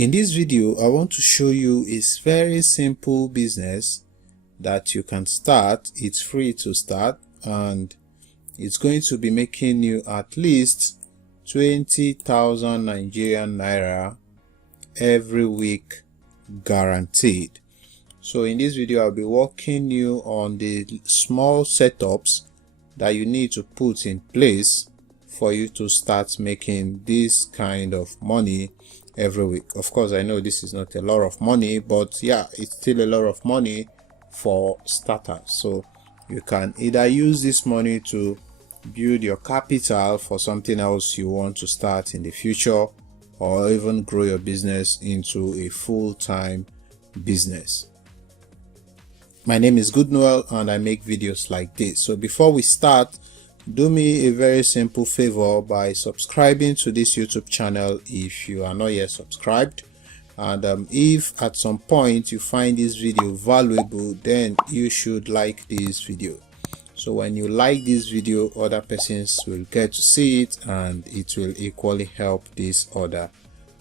In this video, I want to show you a very simple business that you can start. It's free to start and it's going to be making you at least 20,000 Nigerian Naira every week guaranteed. So in this video, I'll be walking you on the small setups that you need to put in place for you to start making this kind of money every week. Of course, I know this is not a lot of money, but yeah, it's still a lot of money for starters. So you can either use this money to build your capital for something else you want to start in the future, or even grow your business into a full-time business. My name is Goodnoel and I make videos like this. So before we start, do me a very simple favor by subscribing to this YouTube channel if you are not yet subscribed. And if at some point you find this video valuable, then you should like this video. So when you like this video, other persons will get to see it and it will equally help these other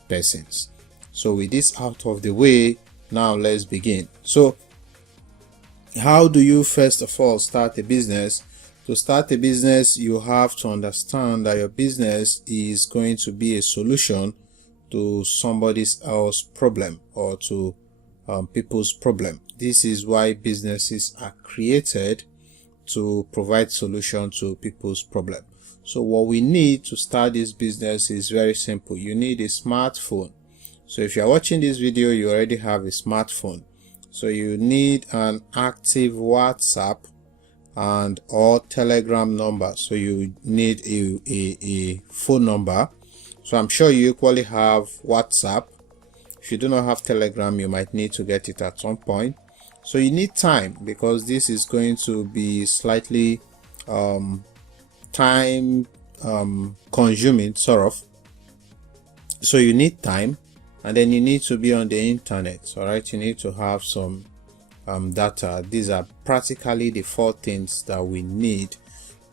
persons. So with this out of the way, now let's begin. So how do you first of all start a business? To start a business, you have to understand that your business is going to be a solution to somebody else's problem or to people's problem. This is why businesses are created, to provide solution to people's problem. So what we need to start this business is very simple. You need a smartphone. So if you're watching this video, you already have a smartphone. So you need an active WhatsApp and or Telegram number. So you need a phone number. So I'm sure you equally have WhatsApp. If you do not have Telegram, you might need to get it at some point. So you need time, because this is going to be slightly time consuming sort of. So you need time, and then you need to be on the internet. All right, you need to have some data. These are practically the four things that we need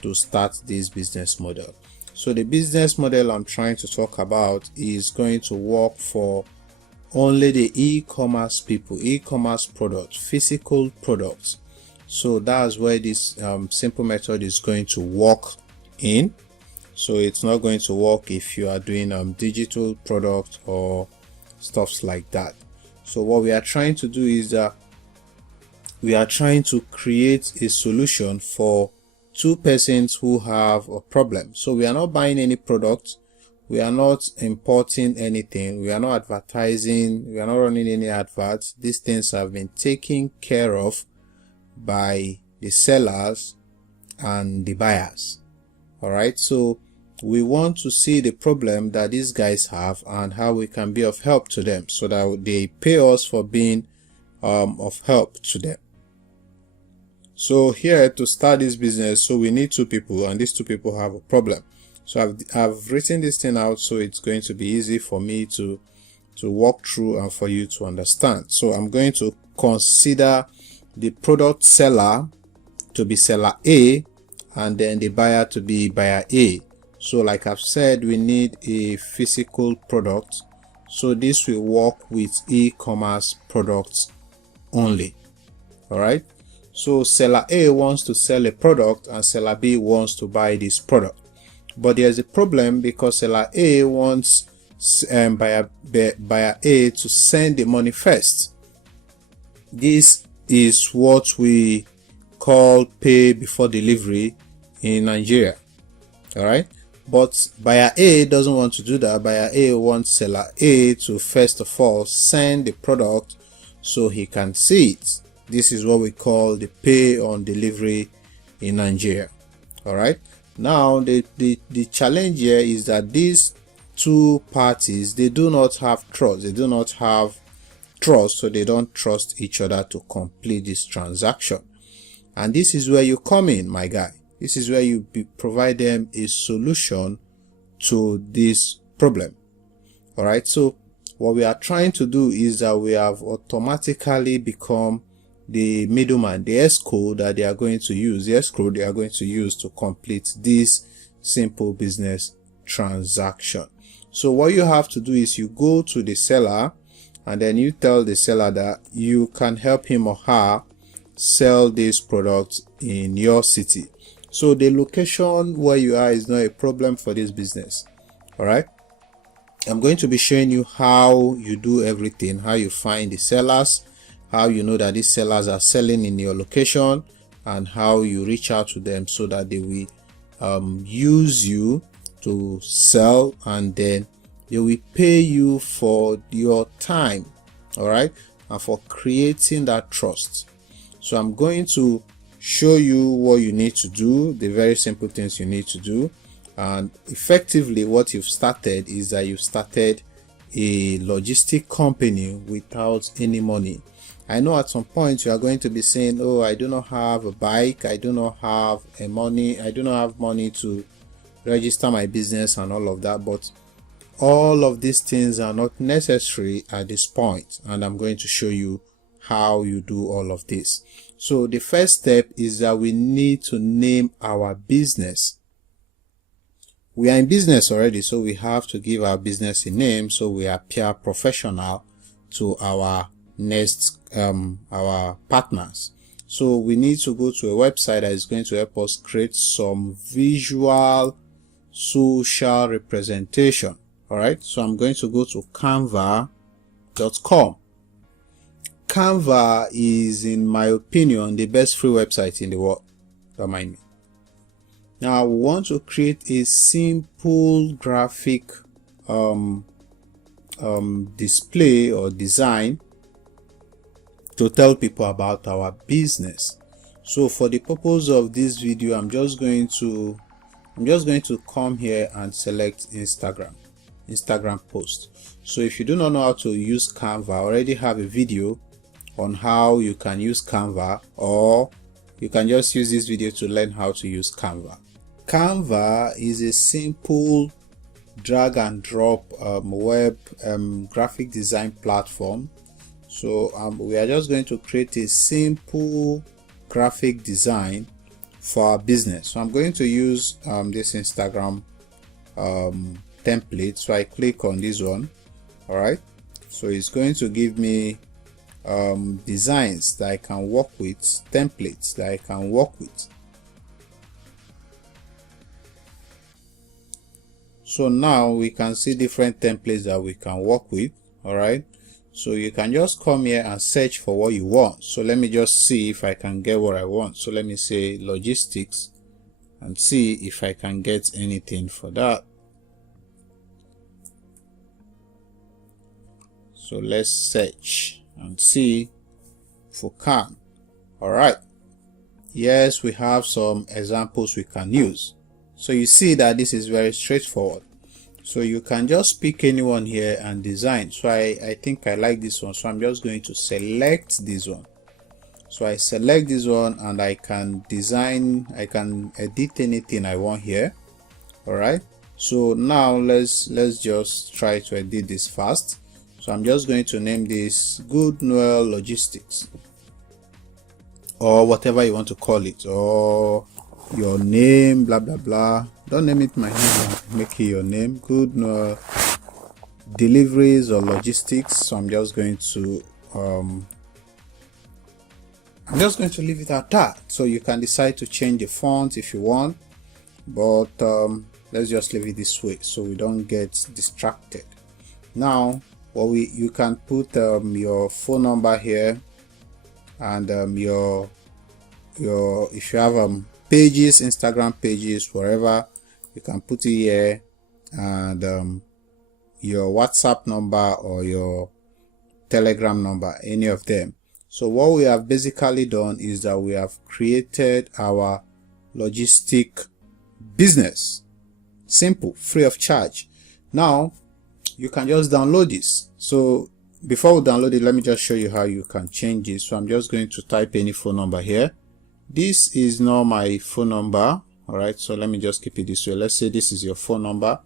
to start this business model. So the business model I'm trying to talk about is going to work for only the e-commerce people, e-commerce products, physical products. So that's where this simple method is going to work in. So it's not going to work if you are doing digital products or stuffs like that. So what we are trying to do is that we are trying to create a solution for two persons who have a problem. So we are not buying any product, we are not importing anything, we are not advertising, we are not running any adverts. These things have been taken care of by the sellers and the buyers. All right, so we want to see the problem that these guys have and how we can be of help to them, so that they pay us for being of help to them. So here, to start this business, so we need two people, and these two people have a problem. So I've written this thing out, so it's going to be easy for me to walk through and for you to understand. So I'm going to consider the product seller to be seller A and then the buyer to be buyer A. So like I've said, we need a physical product, so this will work with e-commerce products only. All right, so seller A wants to sell a product and seller B wants to buy this product. But there's a problem, because seller A wants buyer A to send the money first. This is what we call pay before delivery in Nigeria. All right, but buyer A doesn't want to do that. Buyer A wants seller A to first of all send the product so he can see it. This is what we call the pay on delivery in Nigeria. All right, now the challenge here is that these two parties, they do not have trust. They do not have trust, so they don't trust each other to complete this transaction. And this is where you come in, my guy. This is where you provide them a solution to this problem. All right, so what we are trying to do is that we have automatically become the middleman, the escrow that they are going to use, to complete this simple business transaction. So what you have to do is you go to the seller and then you tell the seller that you can help him or her sell this product in your city. So the location where you are is not a problem for this business. All right, I'm going to be showing you how you do everything, how you find the sellers, how you know that these sellers are selling in your location, and how you reach out to them so that they will use you to sell, and then they will pay you for your time. All right, and for creating that trust. So I'm going to show you what you need to do, the very simple things you need to do. And effectively what you've started is that you've started a logistic company without any money. I know at some point you are going to be saying, oh, I do not have a bike, I do not have I do not have money to register my business and all of that. But all of these things are not necessary at this point, and I'm going to show you how you do all of this. So the first step is that we need to name our business. We are in business already, so we have to give our business a name so we appear professional to our our partners. So we need to go to a website that is going to help us create some visual social representation. All right, so I'm going to go to canva.com. Canva is, in my opinion, the best free website in the world. Don't mind me. Now we want to create a simple graphic display or design to tell people about our business. So for the purpose of this video, I'm just going to come here and select Instagram post. So if you do not know how to use Canva, I already have a video on how you can use Canva, or you can just use this video to learn how to use Canva. Canva is a simple drag and drop web graphic design platform. So we are just going to create a simple graphic design for our business. So I'm going to use this Instagram template. So I click on this one. All right, so it's going to give me designs that I can work with, templates that I can work with. So now we can see different templates that we can work with. All right, so you can just come here and search for what you want. So let me just see if I can get what I want. So let me say logistics and see if I can get anything for that. So let's search and see if we can. All right, yes, we have some examples we can use. So you see that this is very straightforward. So you can just pick anyone here and design. So I think I like this one, so I'm just going to select this one. So I select this one and I can design, I can edit anything I want here. All right, so now let's just try to edit this fast. So I'm just going to name this Good Noel Logistics, or whatever you want to call it, or your name, blah blah blah. Don't name it my name, make it your name. Good Noel Deliveries or Logistics. So I'm just going to leave it at that. So you can decide to change the font if you want, but let's just leave it this way so we don't get distracted. Now you can put your phone number here, and your if you have pages, Instagram pages, wherever, you can put it here, and your WhatsApp number or your Telegram number, any of them. So what we have basically done is that we have created our logistic business. Simple, free of charge. Now you can just download this. So before we download it, let me just show you how you can change it. So I'm just going to type any phone number here. This is not my phone number. All right, so let me just keep it this way. Let's say this is your phone number.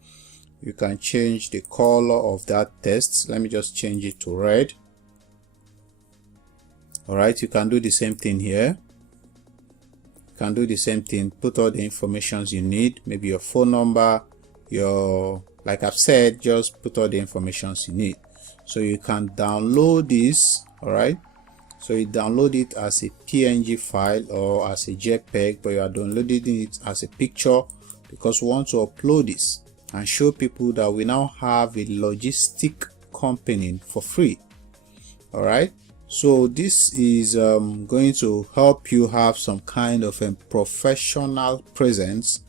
You can change the color of that text. Let me just change it to red. All right, you can do the same thing here. You can do the same thing, put all the information you need, maybe your phone number, your like I've said, just put all the information you need. So you can download this. All right, so you download it as a PNG file or as a JPEG, but you are downloading it as a picture because we want to upload this and show people that we now have a logistic company for free. All right, so this is going to help you have some kind of a professional presence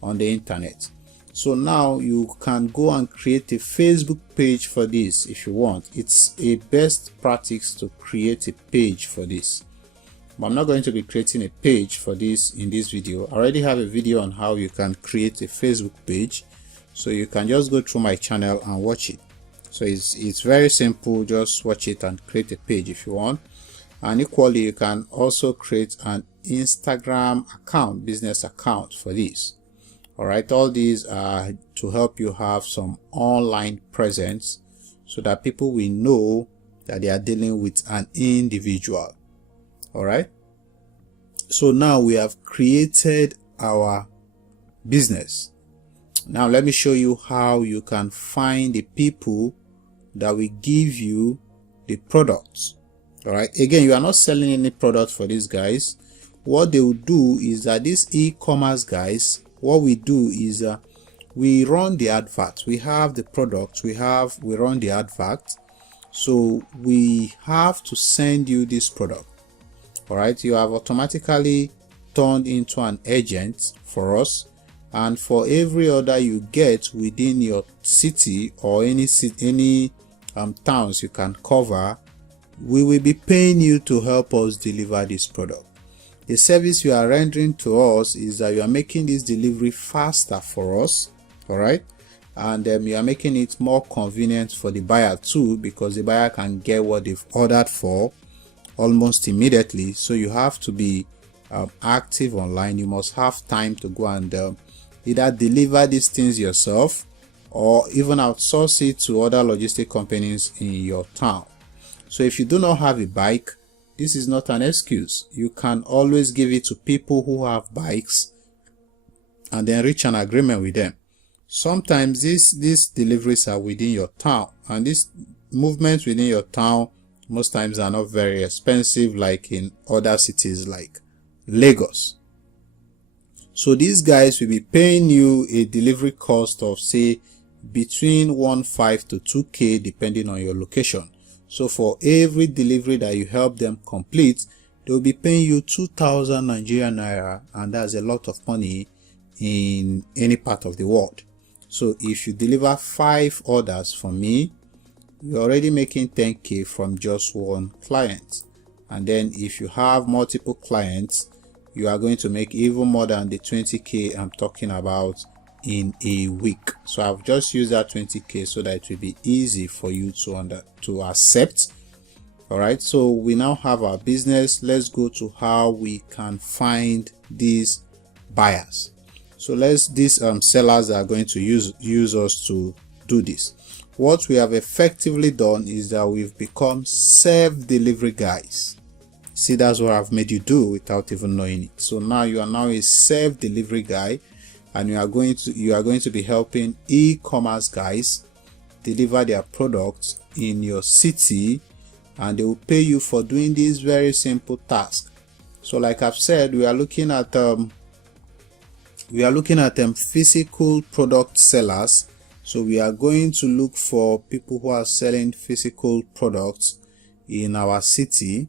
on the internet. So now you can go and create a Facebook page for this if you want. It's a best practice to create a page for this, but I'm not going to be creating a page for this in this video. I already have a video on how you can create a Facebook page, so you can just go through my channel and watch it. So it's very simple. Just watch it and create a page if you want. And equally, you can also create an Instagram account, business account for this. All right, all these are to help you have some online presence so that people will know that they are dealing with an individual. All right, so now we have created our business. Now let me show you how you can find the people that will give you the products. All right, again, you are not selling any product for these guys. What they will do is that these e-commerce guys, what we do is we run the advert. We have the product, we run the advert, so we have to send you this product. All right, you have automatically turned into an agent for us, and for every order you get within your city or any towns you can cover, we will be paying you to help us deliver this product. The service you are rendering to us is that you are making this delivery faster for us. All right, and you are making it more convenient for the buyer too, because the buyer can get what they've ordered for almost immediately. So you have to be active online. You must have time to go and either deliver these things yourself or even outsource it to other logistic companies in your town. So if you do not have a bike, this is not an excuse. You can always give it to people who have bikes and then reach an agreement with them. Sometimes these deliveries are within your town, and these movements within your town most times are not very expensive like in other cities like Lagos. So these guys will be paying you a delivery cost of say between 1.5 to 2K depending on your location. So for every delivery that you help them complete, they will be paying you 2,000 Nigerian Naira, and that's a lot of money in any part of the world. So if you deliver 5 orders from me, you're already making 10K from just one client. And then if you have multiple clients, you are going to make even more than the 20K I'm talking about in a week. So I've just used that 20K so that it will be easy for you to accept. All right, so we now have our business. Let's go to how we can find these buyers. So these sellers are going to use us to do this. What we have effectively done is that we've become self-delivery guys. See, that's what I've made you do without even knowing it. So now you are now a self-delivery guy, and you are going to be helping e-commerce guys deliver their products in your city, and they will pay you for doing this very simple task. So like I've said, we are looking at physical product sellers. So we are going to look for people who are selling physical products in our city.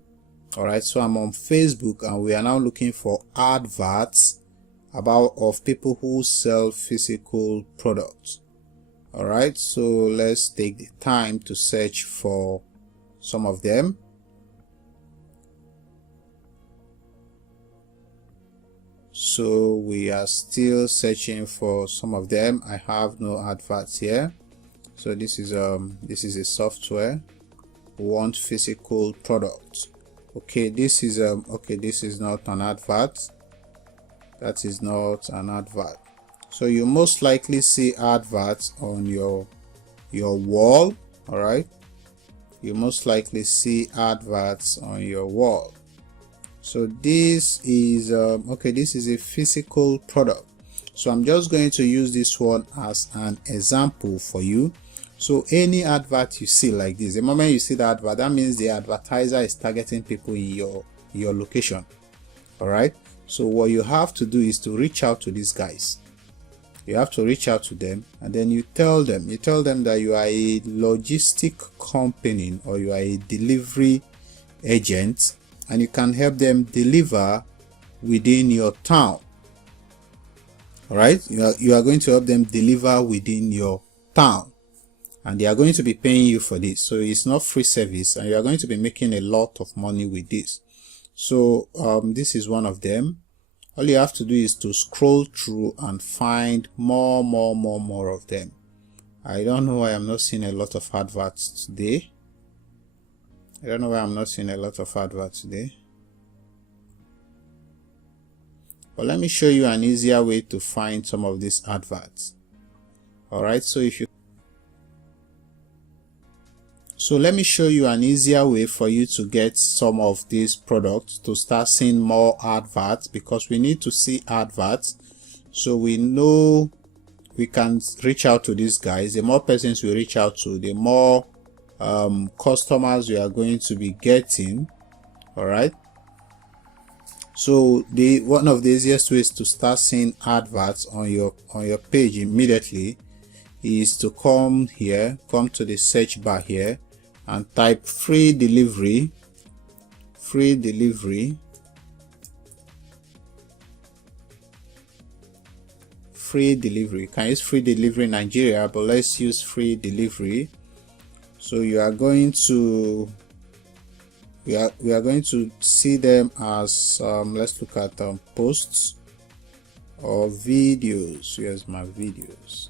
All right, so I'm on Facebook, and we are now looking for adverts of people who sell physical products. All right, so let's take the time to search for some of them. So we are still searching for some of them. I have no adverts here. So this is a software. We want physical products. Okay, this is this is not an advert. That is not an advert. So you most likely see adverts on your wall. All right, you most likely see adverts on your wall. So this is this is a physical product. So I'm just going to use this one as an example for you. So any advert you see like this, the moment you see the advert, that means the advertiser is targeting people in your location. All right, so what you have to do is to reach out to these guys. You have to reach out to them, and then you tell them that you are a logistic company or you are a delivery agent, and you can help them deliver within your town. All right, you are going to help them deliver within your town, and they are going to be paying you for this. So it's not free service, and you are going to be making a lot of money with this. So this is one of them. All you have to do is to scroll through and find more of them. I don't know why I'm not seeing a lot of adverts today. But let me show you an easier way to find some of these adverts. All right, so let me show you an easier way for you to get some of these products to start seeing more adverts, because we need to see adverts so we know we can reach out to these guys. The more persons we reach out to, the more customers we are going to be getting. All right, so one of the easiest ways to start seeing adverts on your page immediately is to come to the search bar here and type free delivery. Can use free delivery in Nigeria, but let's use free delivery. So you are going to we are going to see them as let's look at posts or videos. Here's my videos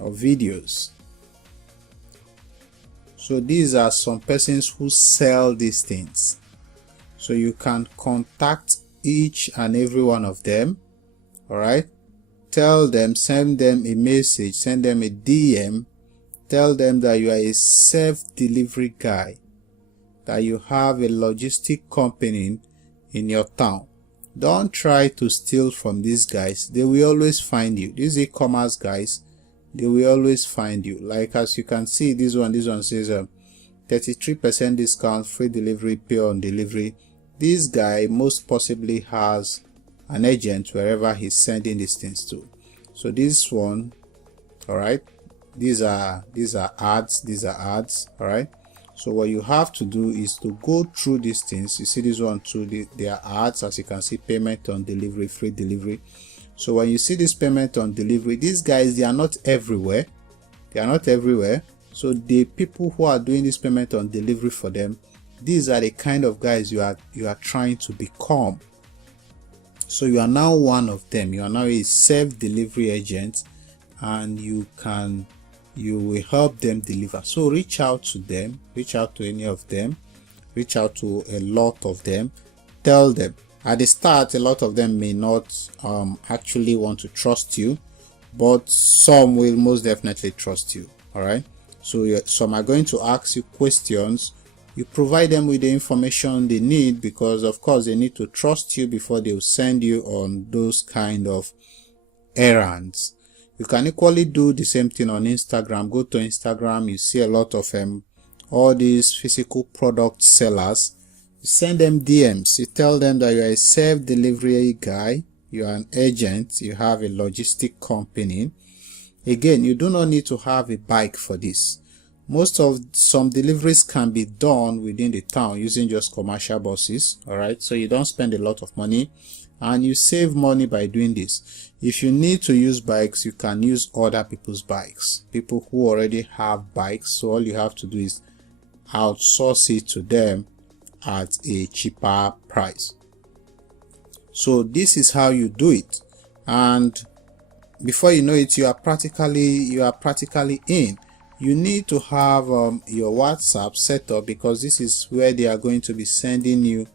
or videos. So these are some persons who sell these things. So you can contact each and every one of them. All right, tell them, send them a message, send them a DM, tell them that you are a self-delivery guy, that you have a logistic company in your town. Don't try to steal from these guys. They will always find you. These e-commerce guys, they will always find you. Like as you can see, this one says 33% discount, free delivery, pay on delivery. This guy most possibly has an agent wherever he's sending these things to. So this one, all right, these are ads. All right, so what you have to do is to go through these things. You see this one too, they are ads. As you can see, payment on delivery, free delivery. So when you see this payment on delivery, these guys, they are not everywhere. So the people who are doing this payment on delivery for them, these are the kind of guys you are trying to become. So you are now one of them. You are now a self-delivery agent, and you will help them deliver. So reach out to them, reach out to any of them, reach out to a lot of them, tell them. At the start, a lot of them may not actually want to trust you, but some will most definitely trust you. All right, so some are going to ask you questions. You provide them with the information they need, because of course they need to trust you before they will send you on those kind of errands. You can equally do the same thing on Instagram. Go to Instagram, you see a lot of all these physical product sellers. You send them DMs. You tell them that you are a self-delivery guy, you are an agent, you have a logistic company. Again, you do not need to have a bike for this. Some deliveries can be done within the town using just commercial buses. All right, so you don't spend a lot of money and you save money by doing this. If you need to use bikes, you can use other people's bikes, people who already have bikes. So all you have to do is outsource it to them at a cheaper price. So this is how you do it, and before you know it, you are practically in. You need to have your WhatsApp set up, because this is where they are going to be sending you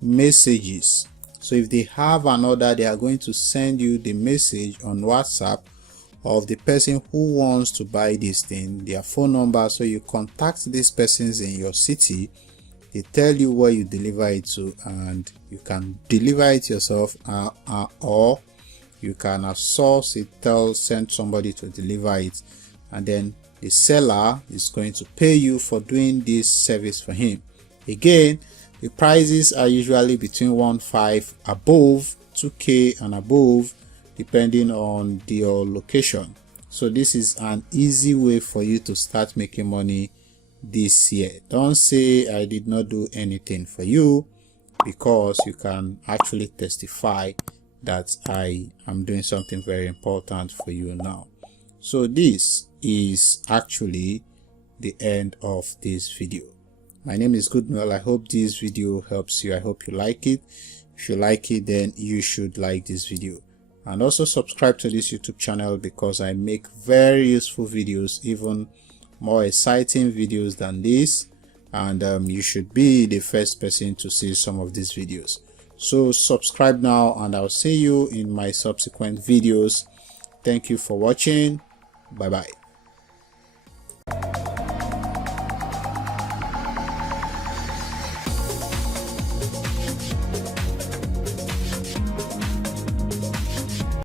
messages. So if they have an order, they are going to send you the message on WhatsApp of the person who wants to buy this thing, their phone number. So you contact these persons in your city, they tell you where you deliver it to, and you can deliver it yourself, or you can outsource it, send somebody to deliver it, and then the seller is going to pay you for doing this service for him. Again, the prices are usually between 1.5 above, 2K and above, depending on your location. So this is an easy way for you to start making money this year. Don't say I did not do anything for you, because you can actually testify that I am doing something very important for you now. So this is actually the end of this video. My name is Goodnoel. I hope this video helps you. I hope you like it. If you like it, then you should like this video, and also subscribe to this YouTube channel, because I make very useful videos, even more exciting videos than this, and you should be the first person to see some of these videos. So subscribe now, and I'll see you in my subsequent videos. Thank you for watching. Bye bye.